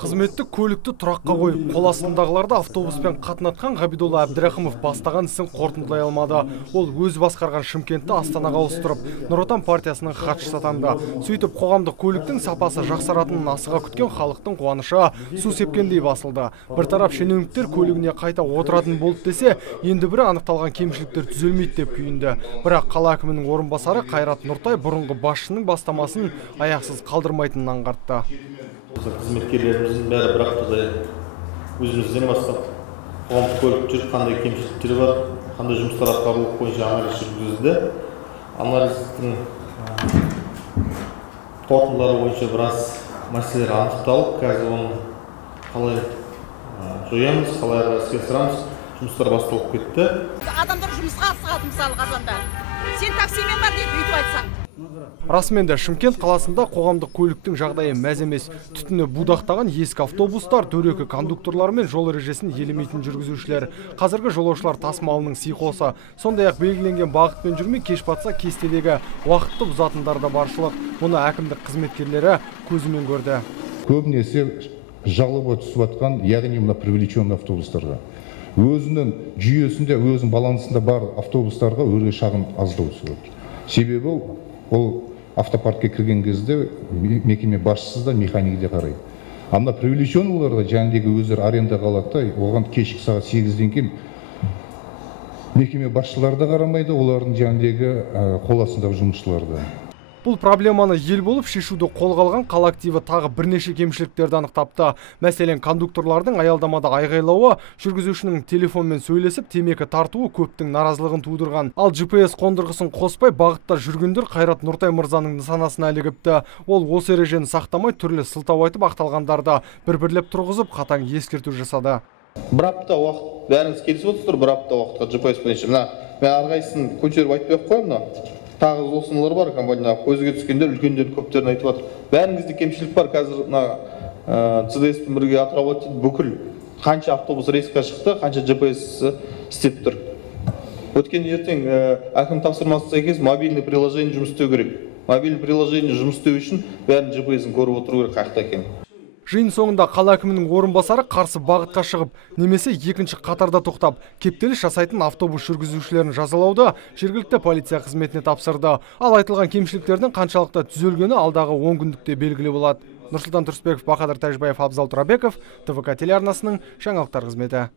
Қызметтік көлікті тұраққа қойып, қол астындағыларды автобуспен қатынатқан Ғабидолла Әбдірахымов бастаған ісін қорытындылай алмады. Ол өз басқарған Шымкентті Астанаға ауыстырып, Нұр Отан партиясының хатшысы атанды. Сөйтіп, қоғамдық көліктің сапасы жақсаратынын асыға күткен халықтың қуанышы су сепкендей басылды. Bir тарап шенеуніктер көлігіне қайта отыратын болды десе, енді бірі анықталған кемшіліктер түзелмейді деп күйінді. Бірақ қала әкімінің орынбасары Қайрат Нұртай бұрынғы басшының бастамасын аяқсыз қалдырмайтынын аңғартты. Қызметкерлеріміздің бәрі бір аптада өзімізден бастап қоғамдық көлік жүріп, қандай кемшіліктері бар, қандай жұмыстар атқарылып бойынша анализ жүргізді. Анализдің қорытындылары бойынша біраз мәселелер анықталып, қазір оны қалай жоямыз, қалай іске асырамыз, жұмыстар басталып кетті. Адамдар жұмысқа асығады, мысалы қазанда. Сен таксимен бар деп өйтіп айтсаң. Расымен де Шымкент қаласында қоғамдық көліктің жағдайы мәз емес. Түтіні будақтаған ескі автобустар, дөрекі кондукторлар мен жол ережесін елемейтін жүргізушілер. Қазіргі жолаушылар тасымалының сиқосы. Сондай-ақ белгіленген бағытпен жүрмей кеш батса кестедегі уақытты бұзатындар да баршылық. Мұны әкімдік қызметкерлері көзімен көрді. Көбінесе жалоба түсіп жатқан, яғни мына привлеченный автобустарға. Өзінің жүйесінде, өзінің балансында бар автобустарға өрге шағын аздау түсіп жатыр. Себебі ол автопаркке кірген кезде мекеме басшысы да механик де қарайды. Анда привлеченныйларда жаңдегі өздері арендаға алады, оған кешкі сағат 8-ден кейін мекеме басшылары да қарамайды, олардың жаңдегі қол астындағы жұмысшылар да. Бұл проблеманы ел болып шешуді қолға алған қала активі тағы бірнеше кемшіліктерді анықтапты. Мәселен, кондукторлардың аялдамада айғайлауы, жүргізушінің телефонмен сөйлесіп, темекі тартуы көптің наразылығын тудырған. Ал GPS қондырғысын қоспай бағытта жүргендер Қайрат Нұртай мырзаның нысанасына ілігіпті. Ол осы ережені сақтамай түрлі сылтау айтып ақталғандарды бір-бірлеп тұрғызып, қатаң ескерту жасады. Бір апта уақыт, бәріңіз келісіп отырсыздар, бір апта уақытқа GPS бойынша. Мен әрқайсысын көтеріп айтпай қоймын. Тағы осынылар бар, компанияға көзге түскендер, үлкендер көптерін айтып жатыр. Бәріңізде кемшілік бар. Қазір ЦДС-пен бірге Атырау бүкіл қанша автобус рейсқа шықты, қанша GPS істеп тұр. Өткен ертең әкім тапсырмасы сәйкес мобильный приложение жұмыс істеу керек. Мобильный приложение жұмыс істеу үшін бәрін GPS-ін көріп отыру керек, қайықта екен. Жиын соңында қала әкімінің орынбасары қарсы бағытқа шығып, немесе екінші қатарда тоқтап, кептеліс жасайтын автобус жүргізушілерін жазалауды жергілікті полиция қызметіне тапсырды. Ал айтылған кемшіліктердің қаншалықты түзелгені алдағы 10 күндікте белгілі болады. Нұрсұлтан Тұрысбеков, Бақадыр Тәжбаев, Абзал Тұрабеков, ТВК телеарнасының жаңалықтар қызметі.